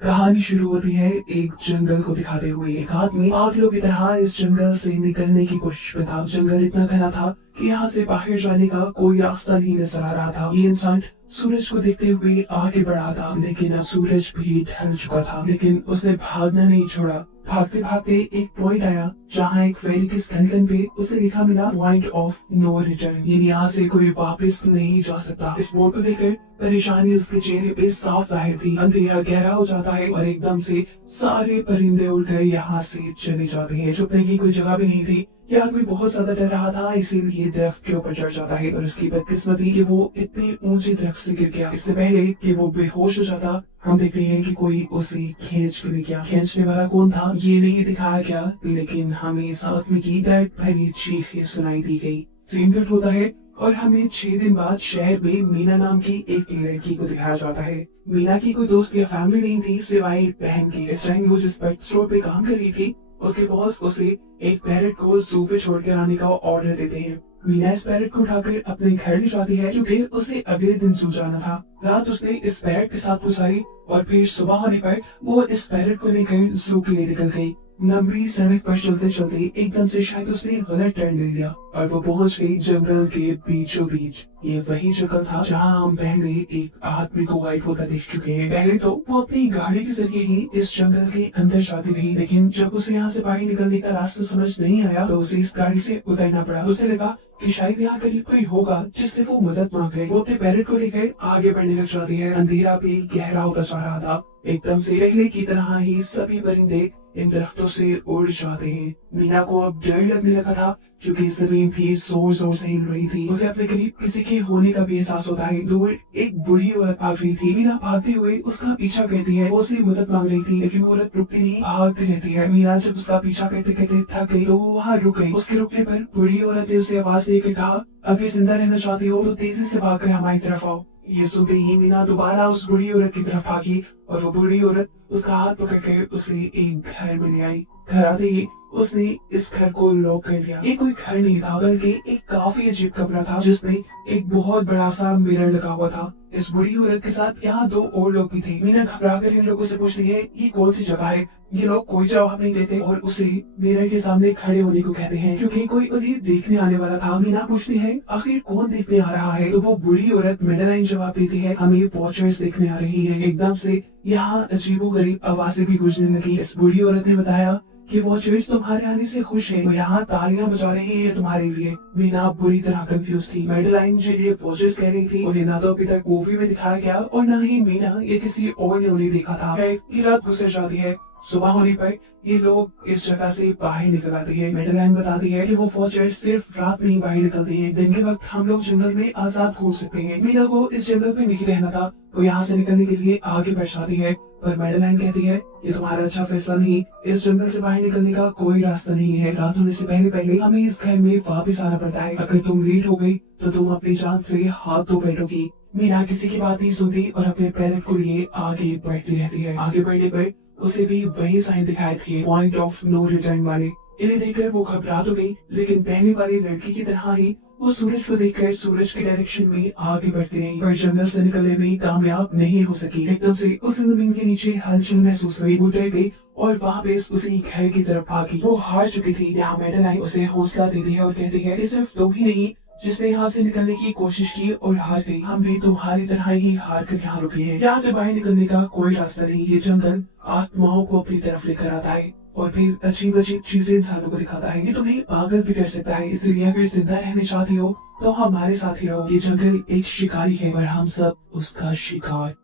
कहानी शुरू होती है एक जंगल को दिखाते हुए। एक आदमी पागलों की तरह इस जंगल से निकलने की कोशिश में था। जंगल इतना घना था कि यहाँ से बाहर जाने का कोई रास्ता नहीं नजर आ रहा था। ये इंसान सूरज को देखते हुए आगे बढ़ा था, लेकिन अब सूरज भी ढल चुका था। लेकिन उसने भागना नहीं छोड़ा। भागते भागते एक पॉइंट आया जहाँ एक फेरी के स्केलेटन पे उसे लिखा मिला पॉइंट ऑफ नो रिटर्न, यानी यहाँ से कोई वापस नहीं जा सकता। इस बोर्ड को देखकर परेशानी उसके चेहरे पे साफ जाहिर थी। अंधेरा गहरा हो जाता है और एकदम से सारे परिंदे उड़कर यहाँ से चले जाते हैं। छुपने की कोई जगह भी नहीं थी। ये आदमी बहुत ज्यादा डर रहा था, इसीलिए दरख्त के ऊपर चढ़ जाता है और उसकी बदकिस्मती कि वो इतने ऊंचे दरख्त से गिर गया। इससे पहले कि वो बेहोश हो जाता, हम देखते हैं कि कोई उसे खींच कर ले गया। खींचने वाला कौन था ये नहीं दिखाया गया, लेकिन हमें इस आदमी की दर्द भरी चीखें सुनाई दी गई। सीन कट होता है और हमें 6 दिन बाद शहर में मीना नाम की एक लड़की को दिखाया जाता है। मीना की कोई दोस्त या फैमिली नहीं थी सिवाय एक बहन के। इस टाइम वो जिस पेट स्टोर पे काम कर रही थी, उसके बॉस उसे एक पैरट को जू पे छोड़ कर आने का ऑर्डर देते हैं। मीना इस पैरट को उठाकर अपने घर ले जाती है क्योंकि उसे अगले दिन जू जाना था। रात उसने इस पैरट के साथ गुजारी और फिर सुबह होने पर वो इस पैरट को लेकर जू के लिए निकल गई। लंबी सड़क पर चलते चलते एकदम से शायद उसने गलत टर्न ले लिया और वो पहुंच गई जंगल के बीचों बीच। ये वही जंगल था जहां हम पहले एक आदमी को गायब होता देख चुके हैं। पहले तो वो अपनी गाड़ी के जरिए ही इस जंगल के अंदर जाती रही, लेकिन जब उसे यहाँ से बाहर निकलने का रास्ता समझ नहीं आया तो उसे इस गाड़ी से उतरना पड़ा। उसे लगा कि शायद यहाँ करीब कोई होगा जिससे वो मदद मांग ले। वो अपने पैरट को लेकर आगे बढ़ने लग जाती है। अंधेरा भी गहरा होता जा रहा था। एकदम से पहले की तरह ही सभी परिंदे इन दरख्तों से उड़ जाते हैं। मीना को अब डर लगने लगा था क्योंकि जमीन भी जोर जोर से हिल रही थी। उसे अपने करीब किसी के होने का भी एहसास होता है। दूर एक बुढ़ी औरत भाग रही थी। मीना भागते हुए उसका पीछा करती है। वो उसे मदद मांग रही थी, लेकिन वो औरत रुकती नहीं, भागती रहती है। मीना जब उसका पीछा करते करते थक गई तो वो वहाँ रुक गई। उसके रुकने पर बुढ़ी औरत ने उसे आवाज देकर कहा, अगर जिंदा रहना चाहती हो तो तेजी से भागकर हमारी तरफ आओ। ये सुनते ही मीना दोबारा उस बुढ़ी औरत की तरफ भागी और वो बुढ़ी औरत उसका हाथ पकड़कर उसे एक घर में ले आई। घर आते ही उसने इस घर को लॉक कर दिया। ये कोई घर नहीं था, बल्कि एक काफी अजीब कमरा था जिसमें एक बहुत बड़ा सा मिरर लगा हुआ था। इस बुढ़ी औरत के साथ यहाँ 2 और लोग भी थे। मीना घबरा कर इन लोगों से पूछती है ये कौन सी जगह है। ये लोग कोई जवाब नहीं देते और उसे मिरर के सामने खड़े होने को कहते हैं क्योंकि कोई उन्हें देखने आने वाला था। मीना पूछती है आखिर कौन देखने आ रहा है, तो वो बुढ़ी औरत मेडलाइन जवाब देती है हमें वॉचर्स देखने आ रही है। एकदम से यहाँ अजीबोगरीब आवाजें भी गूंजने लगी। इस बुढ़ी औरत ने बताया कि वॉचर्स तुम्हारे आने से खुश है, वो यहाँ तालियां बजा रही है तुम्हारे लिए। मीना बुरी तरह कंफ्यूज थी। मेडलाइन जिन्हें वॉचर्स कह रही थी उन्हें ना तो अभी तक मूवी में दिखाया गया और न ही मीना या किसी और ने उन्हें देखा था। ये रात गुजर जाती है। सुबह होने पर ये लोग इस जगह से बाहर निकल आते हैं। मेडलाइन बताती है कि वो वॉचर्स सिर्फ रात में ही बाहर निकलते हैं, दिन के वक्त हम लोग जंगल में आजाद घूम सकते हैं। मीना को इस जंगल में नहीं रहना था, वो यहाँ से निकलने के लिए आगे बढ़ जाती है, पर मेडलाइन कहती है ये तुम्हारा अच्छा फैसला नहीं, इस जंगल से बाहर निकलने का कोई रास्ता नहीं है। रात होने से पहले पहले हमें इस घर में वापस आना पड़ता है। अगर तुम लेट हो गई तो तुम अपनी जान से हाथ धो बैठोगी। मीना किसी की बात नहीं सुनती और अपने पैरट को लिए आगे बढ़ती रहती है। आगे बढ़ने पर उसे भी वही साइन दिखाए थे, पॉइंट ऑफ नो रिटर्न वाले। इन्हें देखकर वो घबरा तो गई, लेकिन पहले वाली लड़की की तरह ही वो सूरज को देखकर सूरज के डायरेक्शन में आगे बढ़ती रही, पर जंगल से निकलने में कामयाब नहीं हो सकी। एकदम से उस जमीन के नीचे हलचल महसूस हुई। वो डर गई और वापस उसी घर की तरफ भागी। वो हार चुकी थी। यहाँ मेडलाइन उसे हौसला देती है और कहती है कि सिर्फ तुम ही नहीं जिसने यहाँ से निकलने की कोशिश की और हार गई, हम भी तुम्हारी तरह ही हार कर यहाँ रुके हैं। यहाँ से बाहर निकलने का कोई रास्ता नहीं। ये जंगल आत्माओं को अपनी तरफ लेकर आता है और फिर अजीब अजीब चीजें इंसानों को दिखाता है। ये तुम्हें पागल भी कर सकता है, इसलिए अगर जिंदा रहना चाहती हो तो हमारे साथ ही रहो। ये जंगल एक शिकारी है और हम सब उसका शिकार।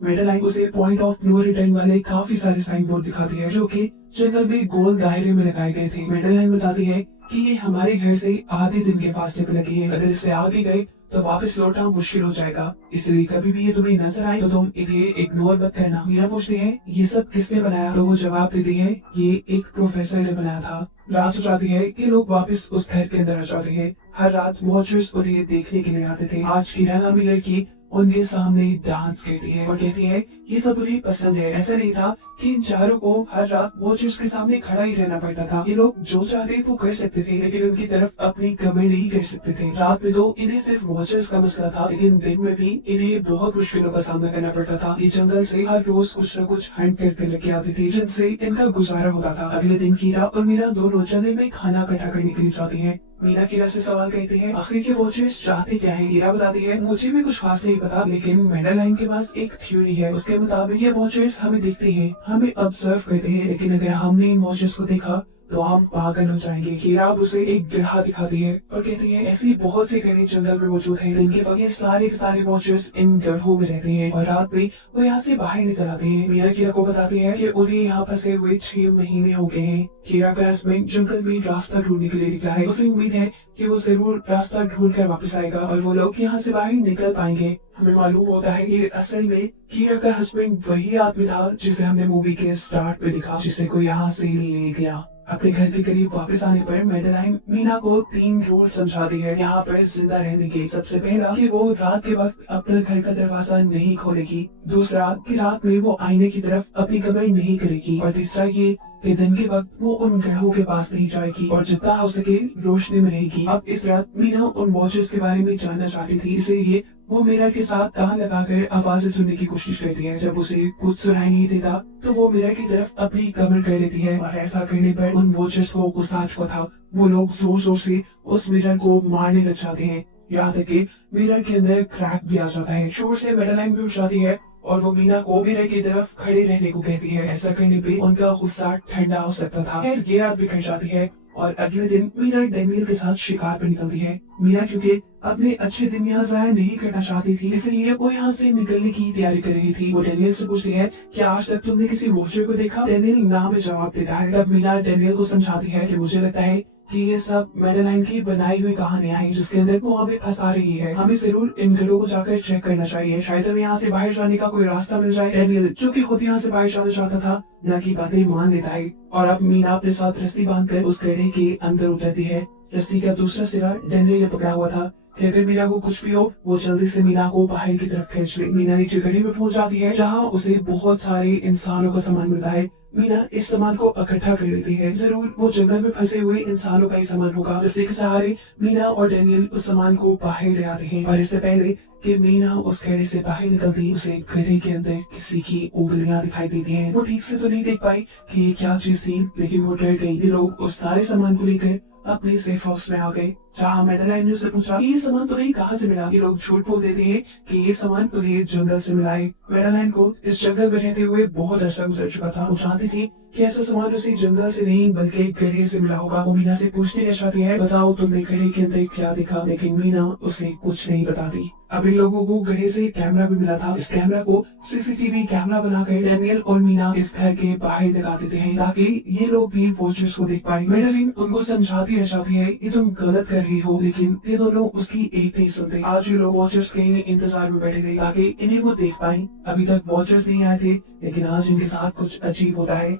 मेडलाइन उसे पॉइंट ऑफ नो रिटर्न वाले काफी सारे साइन बोर्ड दिखाती है जो कि जंगल में गोल दायरे में लगाए गए थे। मेडलाइन बताती है कि ये हमारे घर से आधे दिन के फासले पे लगे हैं। अगर इससे आगे गए तो वापस लौटना मुश्किल हो जाएगा, इसलिए कभी भी ये तुम्हें नजर आए तो तुम इन्हें इग्नोर मत करना। मीना पूछती है ये सब किसने बनाया, तो वो जवाब देती है ये एक प्रोफेसर ने बनाया था। रात हो जाती है, ये लोग वापस उस घर के अंदर आ जाते हैं। हर रात वॉचर्स उन्हें देखने के लिए आते थे। आज की रहना लड़की उनके सामने डांस करती है और कहती है ये सब उन्हें पसंद है। ऐसा नहीं था कि इन चारों को हर रात वॉचर्स के सामने खड़ा ही रहना पड़ता था। ये लोग जो चाहते वो कर सकते थे, लेकिन उनकी तरफ अपनी कमी नहीं कर सकते थे। रात में तो इन्हें सिर्फ वॉचर्स का मसला था, लेकिन दिन में भी इन्हें बहुत मुश्किलों का सामना करना पड़ता था। ये जंगल से हर रोज कुछ न कुछ हंट करके लेके आती थी, जिनसे इनका गुजारा होता था। अगले दिन कीरा और मीना दोनों जंगल में खाना इकट्ठा करने के लिए जाती है। मीना कीरा से सवाल करती है आखिर के वॉचर्स चाहते क्या है। कीरा बताती है मुझे भी कुछ खास नहीं पता, लेकिन मेडलाइन के पास एक थ्योरी है। उसके मुताबिक ये वॉचर्स हमें देखते हैं, हमें ऑब्जर्व करते हैं, लेकिन अगर हमने इन वॉचर्स को देखा तो हम पागल हो जाएंगे। कीरा अब उसे एक गड्ढा दिखाती है और कहती है ऐसी बहुत से गड्ढे जंगल में मौजूद हैं। दिन के वक्त ये सारे वॉचर्स इन गड्ढों में रहते हैं और रात में वो यहाँ से बाहर निकल आते हैं। मीना कीरा को बताती है कि उन्हें यहाँ फंसे हुए 6 महीने हो गए हैं। कीरा का हस्बैंड जंगल में रास्ता ढूंढने के लिए निकला है। उसे उम्मीद है कि वो जरूर रास्ता ढूंढ कर वापस आएगा और वो लोग यहाँ से बाहर निकल पाएंगे। हमें मालूम होता है कि असल में कीरा का हस्बैंड वही आदमी था जिसे हमने मूवी के स्टार्ट पे देखा, जिसे को यहाँ से ले गया। अपने घर के करीब वापस आने पर मेडलाइन मीना को 3 रूल समझाती है यहाँ पर जिंदा रहने के। सबसे पहला कि वो रात के वक्त अपने घर का दरवाजा नहीं खोलेगी। दूसरा कि रात में वो आईने की तरफ अपनी कमर नहीं करेगी। और तीसरा ये कि दिन के वक्त वो उन गढ़ों के पास नहीं जाएगी और जितना हो सके रोशनी में रहेगी। अब इस रात मीना उन वॉचर्स के बारे में जानना चाहती थी, इसलिए वो मिरर के साथ कान लगाकर आवाजें सुनने की कोशिश करती है। जब उसे कुछ सुनाई नहीं देता तो वो मिरर की तरफ अपनी कमर कर लेती है और ऐसा करने पर उन वॉचर्स को गुस्सा आ चुका था। वो लोग जोर जोर से उस मिरर को मारने लग जाते हैं, यहाँ तक कि मिरर के अंदर क्रैक भी आ जाता है। शोर से मेडलाइन भी उठ जाती है और वो मीना को मिरर की तरफ खड़े रहने को कहती है। ऐसा करने पे उनका गुस्सा ठंडा हो सकता था। खैर ये रात भी कट जाती है और अगले दिन मीना डैनियल के साथ शिकार पर निकलती है। मीना क्योंकि अपने अच्छे दिन यहाँ जाया नहीं करना चाहती थी, इसलिए वो यहाँ से निकलने की तैयारी कर रही थी। वो डैनियल से पूछती है कि आज तक तुमने किसी वॉचर को देखा। डैनियल ना में जवाब देता है। तब मीना डैनियल को समझाती है कि मुझे लगता है कि ये सब मेडलाइन की बनाई हुई कहानियां हैं, जिसके अंदर वो हमें फंसा रही है। हमें जरूर इन गढ़ों को जाकर चेक करना चाहिए, शायद हमें यहाँ से बाहर जाने का कोई रास्ता मिल जाए। डैनियल जो कि खुद यहाँ से बाहर जाना चाहता था, ना की बातें मान लेता है और अब मीना अपने साथ रस्सी बांधकर उस गड्ढे के अंदर उतरती है। रस्सी का दूसरा सिरा डैनियल ने पकड़ा हुआ था कि अगर मीना को कुछ भी हो वो जल्दी से मीना को बाहर की तरफ खींच ले। मीना नीचे गड्ढे में पहुंच जाती है, जहाँ उसे बहुत सारे इंसानों का सामान मिलता है। मीना इस सामान को इकट्ठा कर लेती है। जरूर वो जंगल में फंसे हुए इंसानों का ही सामान होगा, जिसके सहारे मीना और डैनियल उस सामान को बाहर ले आते हैं। और इससे पहले कि मीना उस गड्ढे से बाहर निकलती, उसे गड्ढे के अंदर किसी की उंगलियां दिखाई देती हैं। वो ठीक से तो नहीं देख पाई कि ये क्या चीज थी, लेकिन वो डर गई। ये लोग उस सारे सामान को लेकर अपने सेफ हाउस में आ गए, जहाँ मेडलाइन ने उससे पूछा ये सामान तुम्हें कहाँ से मिला। ये लोग झूठ बोल देते हैं कि ये सामान उन्हें जंगल से मिला है। मेडलाइन को इस जंगल में रहते हुए बहुत अरसा गुजर चुका था। वो जानती थी कि ऐसा सामान उसे जंगल से नहीं बल्कि गड्ढे से मिला होगा। वो मीना से पूछती रह जाती है बताओ तुमने गड्ढे के अंदर क्या देखा, लेकिन मीना उसे कुछ नहीं बताती। अब इन लोगों को गड्ढे से कैमरा भी मिला था। इस कैमरा को सीसीटीवी कैमरा बनाकर डैनियल और मीना इस घर के बाहर लगा देते हैं, ताकि ये लोग भी वॉचर्स को देख पाए। मेडलाइन उनको समझाती रह जाती है ये तुम गलत कर रही हो, लेकिन ये दोनों उसकी एक नहीं सुनते। आज ये लोग वॉचर्स के इंतजार में बैठे थे ताकि इन्हें वो देख पाए। अभी तक वॉचर्स नहीं आए थे, लेकिन आज इनके साथ कुछ अजीब होता है।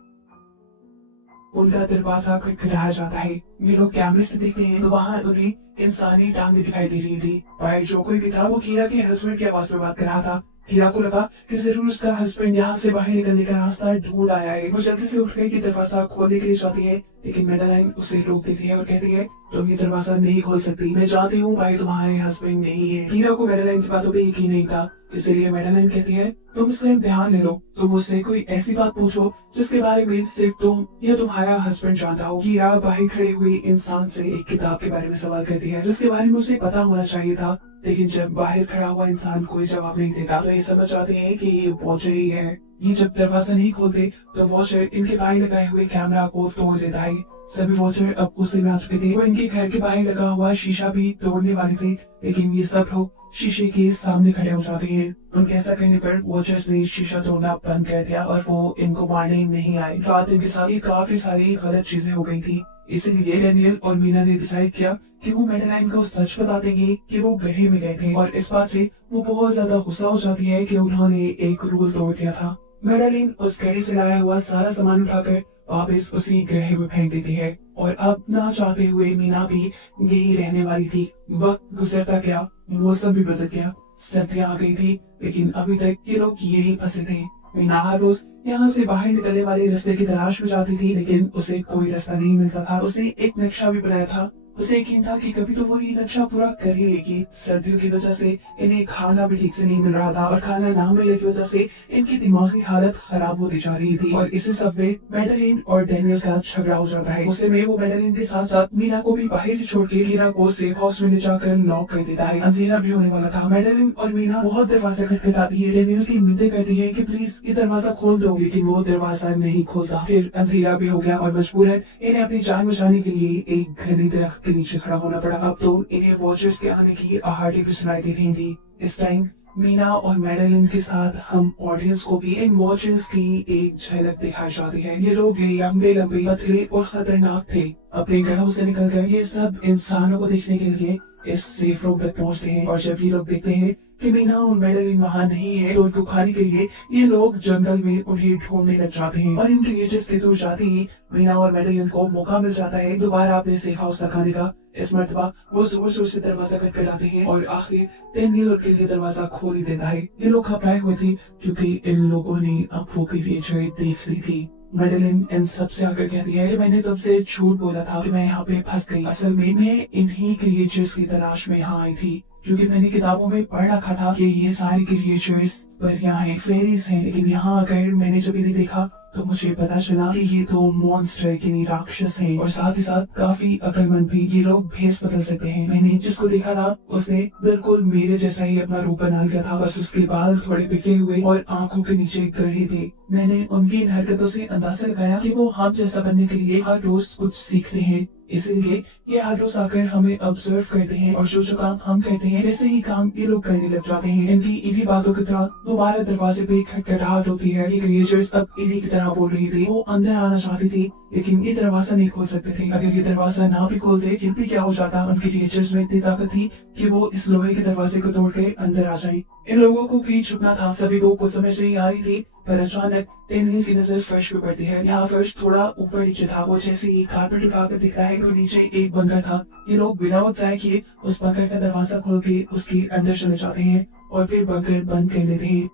उनका दरवाजा खटखटाया जाता है। ये लोग कैमरे से देखते हैं तो वहाँ उन्हें इंसानी टांग दिखाई दे रही थी। बाहर जो कोई भी था वो कीरा के हस्बैंड की आवाज में बात कर रहा था। कीरा को लगा कि जरूर उसका हस्बैंड यहाँ से बाहर निकलने का रास्ता ढूंढ आया है। वो जल्दी से उठ गई दरवाजा खोलने के लिए जाती है, लेकिन मेडलाइन उसे रोक देती है और कहती है तुम ये दरवाजा नहीं खोल सकती। मैं जानती हूँ भाई तुम्हारे हस्बैंड नहीं है। कीरा को मेडलाइन की बातों पे यकीन नहीं था, इसलिए मेडलाइन कहती है तुम इसका इम्तिहान ले लो। तुम मुझसे कोई ऐसी बात पूछो जिसके बारे में सिर्फ तुम या तुम्हारा हस्बैंड जानता हो। कीरा बाहर खड़े हुए इंसान से एक किताब के बारे में सवाल करती है, जिसके बारे में उसे पता होना चाहिए था, लेकिन जब बाहर खड़ा हुआ इंसान कोई जवाब नहीं देता तो ये समझ जाते हैं कि ये वॉचर ही है। ये जब दरवाजा नहीं खोलते तो वॉचर इनके बाहर लगाए हुए कैमरा को तोड़ देता है। सभी वॉचर अब गुस्से में आ चुके थे। वो इनके घर के बाहर लगा हुआ शीशा भी तोड़ने वाले थे, लेकिन ये सब लोग शीशे के सामने खड़े हो जाते हैं। उनके ऐसा करने पर वॉचर्स ने शीशा तोड़ना बंद कर दिया और वो इनको मारने नहीं आए। रात इनके साथ ही काफी सारी गलत चीजें हो गई थी, इसीलिए डैनियल और मीना ने डिसाइड किया कि वो मेडलाइन को सच बता देंगे कि वो गड्ढे में गए थे। और इस बात से वो बहुत ज्यादा गुस्सा हो जाती है कि उन्होंने एक रूल तोड़ दिया था। मेडलाइन उस गड्ढे से लाया हुआ सारा सामान उठाकर वापस उसी गड्ढे में फेंक देती है और अब ना चाहते हुए मीना भी यही रहने वाली थी। वक्त गुजरता गया, मौसम भी बदल गया। सर्दियां आ गई थी, लेकिन अभी तक ये लोग यही फंसे थे। मीना हर रोज यहाँ से बाहर निकलने वाले रास्ते की तलाश में जाती थी, लेकिन उसे कोई रास्ता नहीं मिलता था। उसने एक नक्शा भी बनाया था। उसे यकीन था कि कभी तो वो ये नक्शा पूरा कर ही लेगी। सर्दियों की वजह से इन्हें खाना भी ठीक से नहीं मिल रहा था और खाना ना मिलने की वजह से इनकी दिमागी हालत खराब होती जा रही थी। और इसी सब में मैडेलिन और डैनियल का झगड़ा हो जाता है। उसे में वो मैडेलिन के साथ साथ मीना को भी बाहर छोड़ के मीना को सेफ हाउस में ले जाकर लॉक कर देता है। अंधेरा भी होने वाला था। मैडेलिन और मीना बहुत दरवाजा खटखटाती है। डैनियल की मिन्नतें करती है कि प्लीज ये दरवाजा खोल दो, लेकिन वो दरवाजा नहीं खोलता। फिर अंधेरा भी हो गया और मजबूरन इन्हें अपनी जान बचाने के लिए एक घने दरख्त के नीचे खड़ा होना पड़ा। अब तो इन्हें वॉचर्स के आने की आहटें भी सुनाई दे रही थी। इस टाइम मीना और मैडेलिन के साथ हम ऑडियंस को भी इन वॉचर्स की एक झलक दिखाई जाती है। ये लोग लंबे लंबे, पतले और खतरनाक थे। अपने घरों से निकलकर ये सब इंसानों को देखने के लिए इस सेफ रूम तक पहुंचते हैं। और जब ये लोग देखते हैं कि मीना और मैडेलिन वहाँ नहीं है, तो उनको खाने के लिए ये लोग जंगल में उन्हें ढूंढने लग जाते हैं। और इन क्रिएचर्स के दूर जाते ही मीना और मैडेलिन को मौका मिल जाता है दोबारा अपने सेफ हाउस तक आने का। इस मर्तबा वो जोर जोर से दरवाजा खटखटाते हैं और आखिर डैनियल उनके लिए दरवाजा खोल ही देता है। ये लोग घबराए हुए थे क्योंकि इन लोगों ने अब वो क्रिएचर देख ली थी। मैडेलिन इन सबसे आकर कहती है कि मैंने तुमसे झूठ बोला था कि मैं यहाँ पे फंस गई। असल में मैं इन्हीं क्रिएचर्स की तलाश में यहाँ आई थी, क्योंकि मैंने किताबों में पढ़ रखा था कि ये सारी क्रिएचर्स परियां हैं, फेरीज हैं। लेकिन यहाँ आकर मैंने जब इन्हें देखा तो मुझे पता चला कि ये तो मॉन्स्टर यानी राक्षस हैं और साथ ही साथ काफी अक्लमंद भी। ये लोग भेस बदल सकते हैं। मैंने जिसको देखा था उसने बिल्कुल मेरे जैसा ही अपना रूप बना लिया था, बस उसके बाल थोड़े बिखरे हुए और आंखों के नीचे गहरे थे। मैंने उनकी इन हरकतों से अंदाजा लगाया कि वो हम जैसा बनने के लिए हर रोज कुछ सीखते हैं, इसीलिए ये हर रोज आकर हमें ऑब्जर्व करते हैं और जो जो काम हम करते हैं वैसे ही काम ये लोग करने लग जाते हैं। इनकी इन्हीं बातों की तरह दोबारा दरवाजे पे खटखटाहट होती है। ये क्रिएचर्स अब इन्हीं की तरह बोल रही थी। वो अंदर आना चाहती थी लेकिन ये दरवाजा नहीं खोल सकते थे। अगर ये दरवाजा ना भी खोलते फिर भी क्या हो जाता, उनके क्रिएचर्स में इतनी ताकत थी कि वो इस लोहे के दरवाजे को तोड़ के अंदर आ जाए। इन लोगों को कहीं छुपना था। सभी को कुछ समझ नहीं आ रही थी, पर अचानक डैनियल की नजर फर्श पे पड़ती है। यहाँ फर्श थोड़ा ऊपर नीचे था। वो जैसे ही कारपेट उठाकर दिख रहा है तो नीचे एक बंकर था। ये लोग बिना वक्त किए उस बंकर का दरवाजा खोल के उसके अंदर चले जाते हैं और फिर बंकर बंद कर लेते हैं।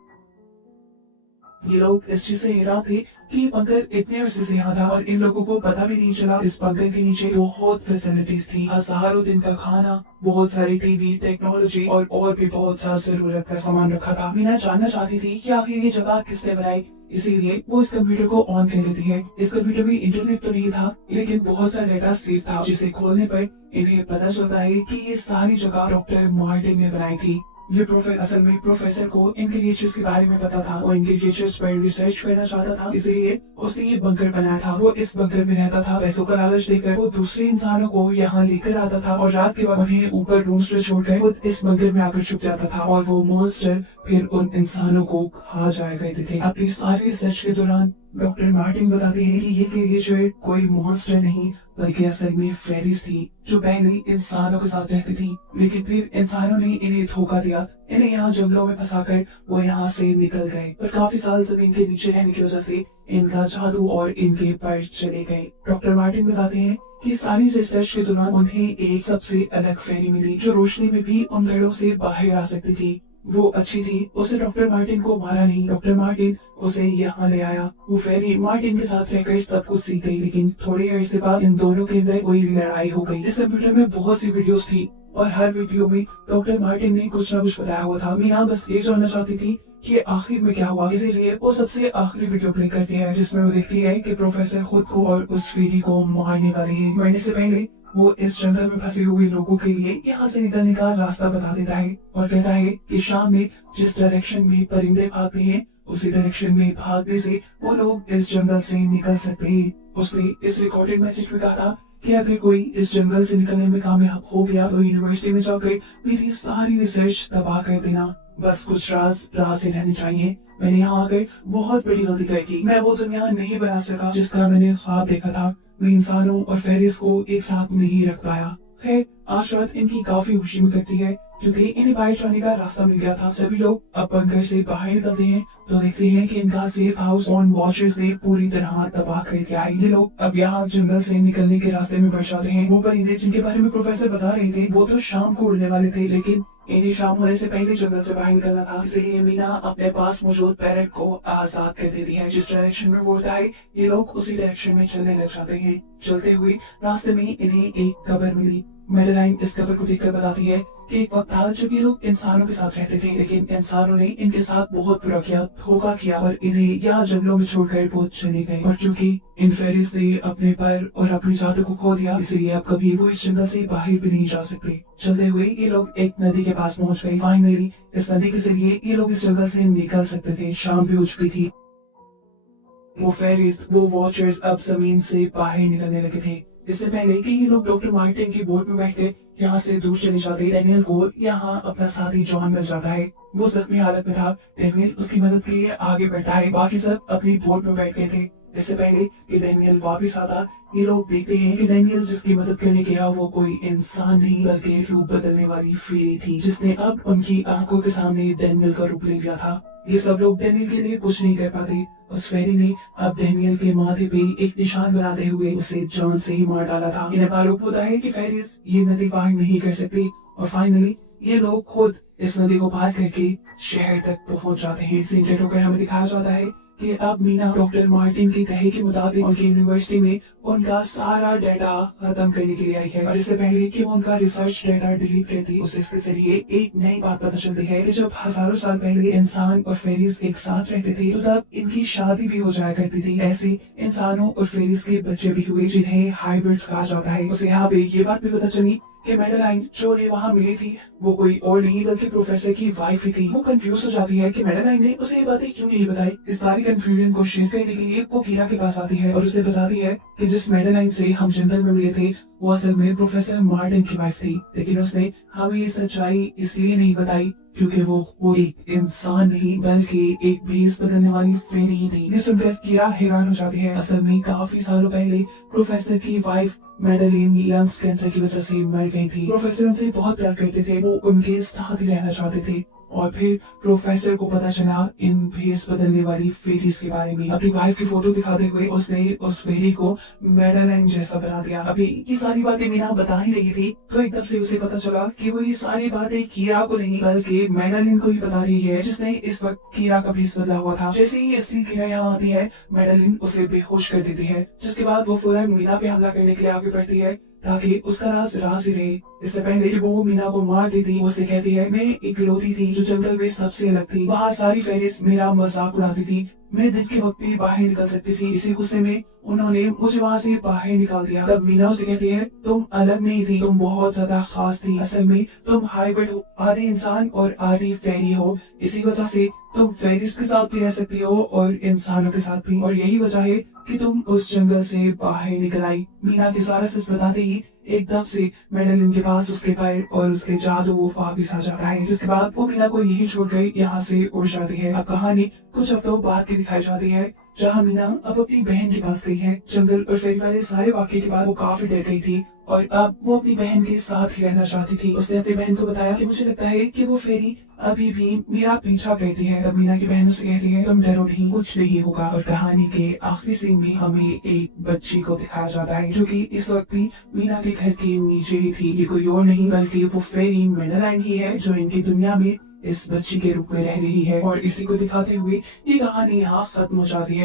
ये लोग इस चीज से हैरान थे कि ये बंकर इतने अरसे से यहाँ था और इन लोगों को पता भी नहीं चला। इस बंकर के नीचे बहुत फैसिलिटीज थी, हजारों दिन का खाना, बहुत सारी टीवी, टेक्नोलॉजी और भी बहुत सा जरूरत का सामान रखा था। मीना जानना चाहती थी कि आखिर ये जगह किसने बनाई, इसीलिए वो इस कंप्यूटर को ऑन कर लेती है। इस कंप्यूटर में इंटरनेट तो नहीं था, लेकिन बहुत सारा डेटा सेव था, जिसे खोलने पर इन्हें पता चलता है कि ये सारी जगह डॉक्टर मार्टिन ने बनाई थी। ये असल में प्रोफेसर को इन क्रिएचर्स के बारे में पता था। वो इन क्रिएचर्स पर रिसर्च करना चाहता था, इसलिए उसने ये बंकर बनाया था। वो इस बंकर में रहता था। पैसों का लालच देकर वो दूसरे इंसानों को यहाँ लेकर आता था और रात के वक्त उन्हें ऊपर रूम्स में छोड़कर खुद इस बंकर में आकर छुप जाता था और वो मॉन्स्टर फिर उन इंसानों को खा जाया करते थे। अपनी सारी रिसर्च के दौरान डॉक्टर मार्टिन बताते हैं कि ये क्रिएचर कोई मॉन्स्टर नहीं बल्कि असल में फेरीज थी, जो पहले इंसानों के साथ रहती थी, लेकिन फिर इंसानों ने इन्हें धोखा दिया। इन्हें यहाँ जंगलों में फंसाकर वो यहाँ से निकल गए, पर काफी साल जमीन के नीचे रहने की वजह से इनका जादू और इनके पर चले गए। डॉक्टर मार्टिन बताते हैं कि सारी रिसर्च के दौरान उन्हें एक सबसे अलग फेरी मिली, जो रोशनी में भी उन घरों से बाहर आ सकती थी। वो अच्छी थी, उसे डॉक्टर मार्टिन को मारा नहीं। डॉक्टर मार्टिन उसे यहाँ ले आया। वो फेरी मार्टिन के साथ रहकर सब कुछ सीख गई, लेकिन थोड़े अरसे बाद इन दोनों के अंदर कोई लड़ाई हो गई। इस कंप्यूटर में बहुत सी वीडियोस थी और हर वीडियो में डॉक्टर मार्टिन ने कुछ न कुछ बताया हुआ था। मीना बस ये जानना चाहती थी कि आखिर में क्या हुआ, इसीलिए वो सबसे आखिरी वीडियो प्ले करती है, जिसमें वो देखती है कि प्रोफेसर खुद को और उस फेरी को मारने वाली है। मरने से पहले वो इस जंगल में फंसे हुए लोगों के लिए यहाँ से निकलने का रास्ता बता देता है और कहता है कि शाम में जिस डायरेक्शन में परिंदे भागते हैं उसी डायरेक्शन में भागने से वो लोग इस जंगल से निकल सकते हैं। उसने इस रिकॉर्डेड मैसेज में कहा था कि अगर कोई इस जंगल से निकलने में कामयाब हो गया तो यूनिवर्सिटी में जाकर मेरी सारी रिसर्च तबाह कर देना। बस कुछ राज से रहने चाहिए। मैंने यहाँ आकर बहुत बड़ी गलती कर दी। मैं वो दुनिया नहीं बना सका जिसका मैंने ख्वाब देखा था। मैं इंसानों और फेरिस को एक साथ नहीं रख पाया। खैर आज रात इनकी काफी खुशी में कटती है क्योंकि इन्हें बाहर जाने का रास्ता मिल गया था। सभी लोग अब बंकर से बाहर निकलते हैं तो देखते हैं कि इनका सेफ हाउस ऑन वॉचर्स ने पूरी तरह तबाह कर दिया है। ये लोग अब यहाँ जंगल से निकलने के रास्ते में बढ़ जाते हैं। वो परिंदे जिनके बारे में प्रोफेसर बता रहे थे वो तो शाम को उड़ने वाले थे, लेकिन इन्हें शाम होने से पहले जंगल से बाहर निकलना था, इसलिए मीना अपने पास मौजूद पैरेट को आजाद कर देती है। जिस डायरेक्शन में वो होता है, ये लोग उसी डायरेक्शन में चलने लग जाते हैं। चलते हुए रास्ते में इन्हें एक कब्र मिली। मेडेलाइन इस कब्र को देखकर बताती है कि एक वक्त था जब ये लोग इंसानों के साथ रहते थे, लेकिन इंसानों ने इनके साथ बहुत बुरा किया, धोखा किया और इन्हें यहाँ जंगलों में छोड़कर वो चले गए। और क्योंकि इन फेरीज ने अपने पर और अपनी जादू को खो दिया, इसलिए अब कभी वो इस जंगल से बाहर भी नहीं जा सकते। चलते हुए ये लोग एक नदी के पास पहुंच गए। फाइनली इस नदी के जरिए ये लोग इस जंगल से निकल सकते थे। शाम भी हो चुकी थी। वो फेरीज, वो वॉचर्स अब जमीन से बाहर निकलने लगे थे। इससे पहले कि ये लोग डॉक्टर मार्टिन की बोट में बैठे यहाँ से दूर चले जाते, डैनियल को यहाँ अपना साथी जॉन मिल जाता है। वो जख्मी हालत में था। डैनियल उसकी मदद के लिए आगे बढ़ता है। बाकी सब अपनी बोट में बैठ गए थे। इससे पहले कि डैनियल वापस आता, ये लोग देखते हैं कि डैनियल जिसकी मदद करने गया वो कोई इंसान नहीं बल्कि रूप बदलने वाली फेरी थी, जिसने अब उनकी आंखों के सामने डैनियल का रूप ले लिया था। ये सब लोग डैनियल के लिए कुछ नहीं कर पाते। उस फेरी ने अब डैनियल के माथे पे एक निशान बनाते हुए उसे जान से ही मार डाला था। इन्हें मालूम होता है कि फेरीज ये नदी पार नहीं कर सकती और फाइनली ये लोग खुद इस नदी को पार करके शहर तक पहुंच जाते हैं। सीक्रेट होकर हमें दिखाया जाता है कि अब मीना डॉक्टर मार्टिन की कहे के मुताबिक उनकी यूनिवर्सिटी में उनका सारा डाटा खत्म करने के लिए आई है। और इससे पहले कि वो उनका रिसर्च डाटा डिलीट करती, उसे इसके जरिए एक नई बात पता चलती है कि जब हजारों साल पहले इंसान और फेरीज एक साथ रहते थे तो तब इनकी शादी भी हो जाया करती थी। ऐसे इंसानों और फेरीज के बच्चे भी हुए जिन्हें हाइब्रिड्स कहा जाता है। उसे यहाँ पे ये बात भी पता चली कि मेडेलाइन जो उन्हें वहाँ मिली थी वो कोई और नहीं बल्कि प्रोफेसर की वाइफ ही थी। वो कंफ्यूज हो जाती है कि मेडेलाइन ने उसे ये बातें क्यों नहीं बताई। इस सारी कंफ्यूजन को शेयर करने के लिए वो कीरा के पास आती है और उसे बताती है कि जिस मेडेलाइन से हम जंगल में मिले थे वो असल में प्रोफेसर मार्टिन की वाइफ थी, लेकिन उसने हमें ये सच्चाई इसलिए नहीं बताई क्योंकि वो एक इंसान नहीं बल्कि एक भेस बदलने वाली फेरी ही थी। ये सुनकर कीरा हैरान हो जाती है। असल में काफी सालों पहले प्रोफेसर की वाइफ मेडेलिन लंग्स कैंसर की वजह से मर गई थी। प्रोफेसर उनसे बहुत प्यार करते थे, वो उनके साथ ही रहना चाहते थे। और फिर प्रोफेसर को पता चला इन भेस बदलने वाली फेरीज के बारे में। अपनी वाइफ की फोटो दिखाते हुए उसने उस फेरी को मेडेलाइन जैसा बना दिया। अभी ये सारी बातें मीना बता ही रही थी तो एकदम से उसे पता चला कि वो ये सारी बातें कीरा को नहीं बल्कि मेडेलिन को ही बता रही है, जिसने इस वक्त कीरा का भेस बदला हुआ था। जैसे ही असली कीरा यहाँ आती है, मेडेलिन उसे बेहोश कर देती है, जिसके बाद वो फौरन मीना पे हमला करने के लिए आगे बढ़ती है ताकि उसका राज ही रहे। इससे पहले कि वो मीना को मार देती, वो उसे कहती है मैं इकलौती थी जो जंगल में सबसे अलग थी। वहाँ सारी फेरिस मेरा मजाक उड़ाती थी। मैं दिन के वक्त भी बाहर निकल सकती थी। इसी गुस्से में उन्होंने मुझे वहाँ से बाहर निकाल दिया। तब मीना उसे कहती है तुम अलग नहीं थी, तुम बहुत ज्यादा खास थी। असल में तुम हाइब्रिड हो, आधी इंसान और आधी फेरी हो। इसी वजह से तुम फेरिस के साथ भी रह सकती हो और इंसानों के साथ भी, और यही वजह है कि तुम उस जंगल से बाहर निकल आई। मीना के सारा सच बताते ही एकदम से मेडेलिन के पास उसके पैर और उसके जादू वो वापिस आ जाता है, जिसके बाद वो मीना को यही छोड़कर यहाँ से उड़ जाती है। अब कहानी कुछ हफ्तों बाद की दिखाई जाती है, जहाँ मीना अब अपनी बहन के पास गई है। जंगल और फेरी वाले सारे वाक्य के बाद वो काफी डर गई थी और अब वो अपनी बहन के साथ ही रहना चाहती थी। उसने अपनी बहन को बताया कि मुझे लगता है कि वो फेरी अभी भी मेरा पीछा करती है। तब मीना की बहन उससे कहती है तुम डरो नहीं, कुछ नहीं होगा। और कहानी के आखिरी सीन में हमें एक बच्ची को दिखाया जाता है जो कि इस वक्त भी मीना के घर के नीचे ही थी। ये कोई और नहीं बल्कि वो फेरी मेडेलाइन ही है जो इनकी दुनिया में इस बच्ची के रूप में रह रही है। और इसी को दिखाते हुए ये कहानी यहाँ खत्म हो जाती है।